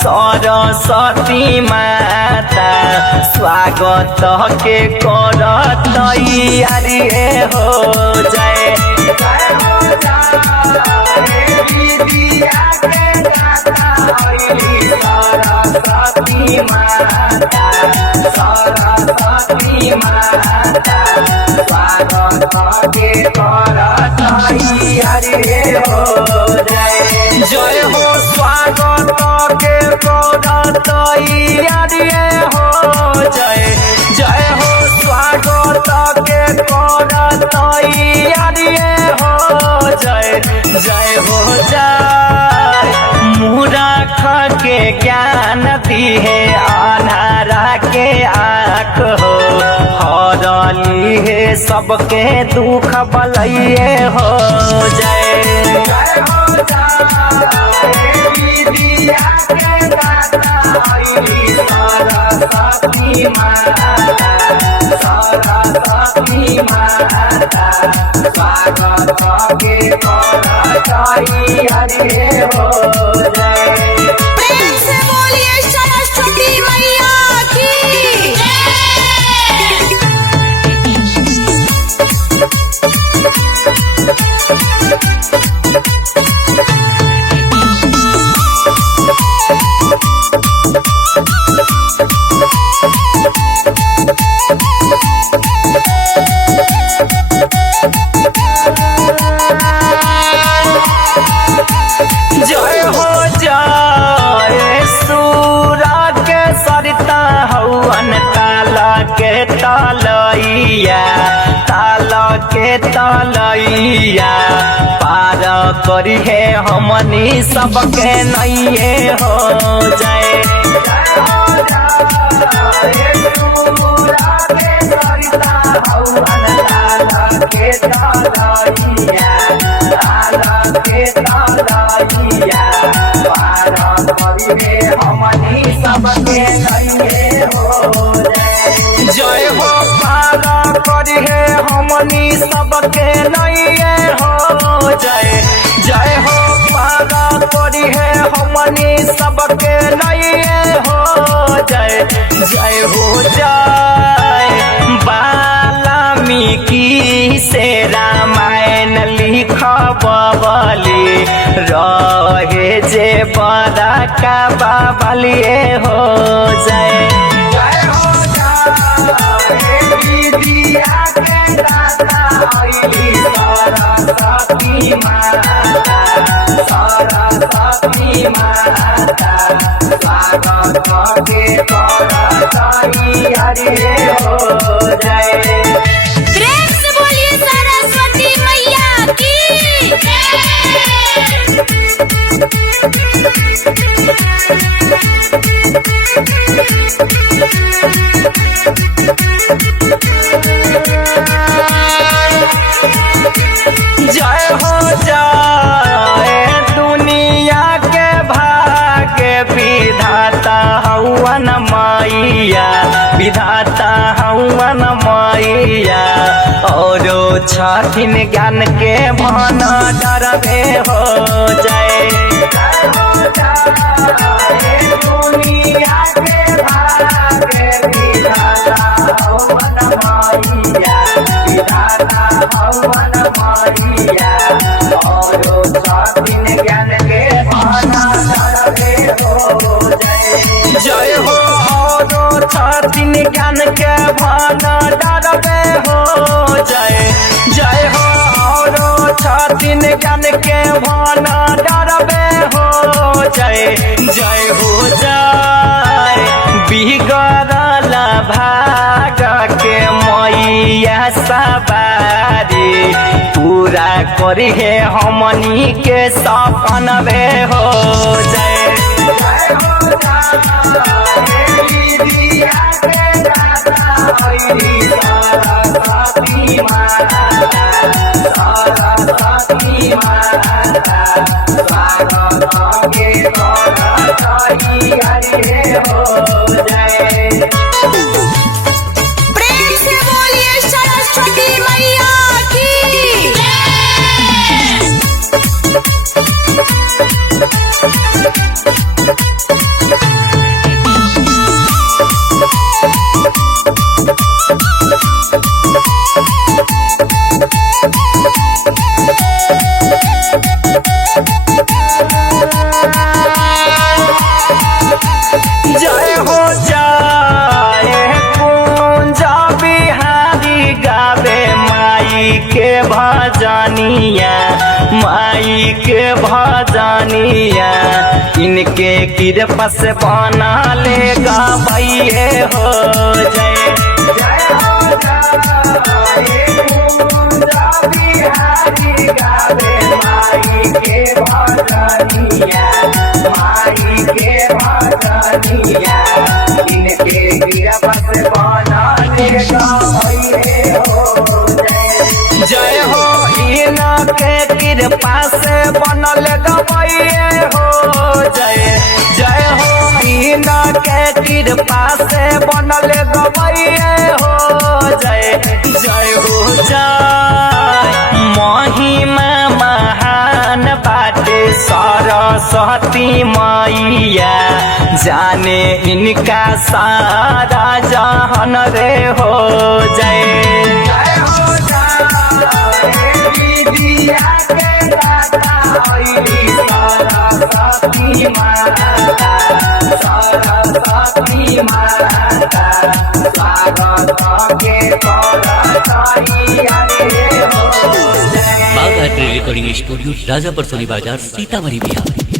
सरस्वती माता स्वागत के करत तैयारी हो जाए। सरस्वती माता स्वागत के करत तैयारी हो जाए। जय हो स्वागत के करत तैयारी हो जाए। जय हो स्वागत के करत तैयारी हो जाए। जय हो जाए मूर्ख के ज्ञान दिहे अन्हारा के आँख हो हरली है सबके दुख बलइए हो जाए। जय हो जाए विद्या के दाता सरस्वती माता स्वागत के करत तैयारी हो जाए। प्रेम से बोलिए सरस्वती मैया की जय हो जय सूरा के सरिता हवन ताला के तलैया पार करी है हमनी सबके नैये हो जाए। हमनी सबके नैये हो जाए। जय हो पार करी है हमनी सबके नैये हो जाए। जय हो पार करी है हमनी सबके नैये हो जाए। जय हो जाए वाल्मीकि से रामायण लिखबली रहे जे बड़ा का बाबलिए हो जाए। जय हो जाए विद्या के दाता सरस्वती माता स्वागत के करत तैयारी हो जाए। प्रेम से बोलिए सरस्वती मैया की जय हो जाए दुनिया के भाग्य विधाता हवन मैया विधाता हवन मैया और छठिन ज्ञान के भन डरबे हो जाए। दुनिया के भाग्य विधाता हवन मैया विधाता हवन मैया और छठिन ज्ञान के भन डरबे हो जाए। जय हो और छठिन ज्ञान के भन डरबे हो जाए। जय हो और छठिन ज्ञान के भन डरबे हो जाए। जय हो जाए बिगड़ल भाग के मैया सवारी पूरा करी है हमनी के सपन भे हो जाए। जय हो जाए विद्या के दाता सरस्वती माता स्वागत के करत तैयारी हो जाए। प्रेम से बोलिए सरस्वती मैया की माई के भजनिया इनके कृपा से बना लेगा भैये हो जय जय हो बिहारी गावे माई के भजनिया माई के भजनिया इनके कृपा से बना लेगा भैये हो जय हो इनके कृपा से बनल गवैये हो जय जय हो इनके कृपा से बनल गवैये हो जय जय हो जय महिमा महान बाटे सरस्वती मैया जाने इनका सारा जहान रे हो जय जय हो विद्या के दाता हई सरस्वती माता सरस्वती माता स्वागत के करतैया रे हो जय। बाघ आर्ट रिकॉर्डिंग स्टूडियो राजापुर सोनी बाजार सीतामढ़ी बिहार।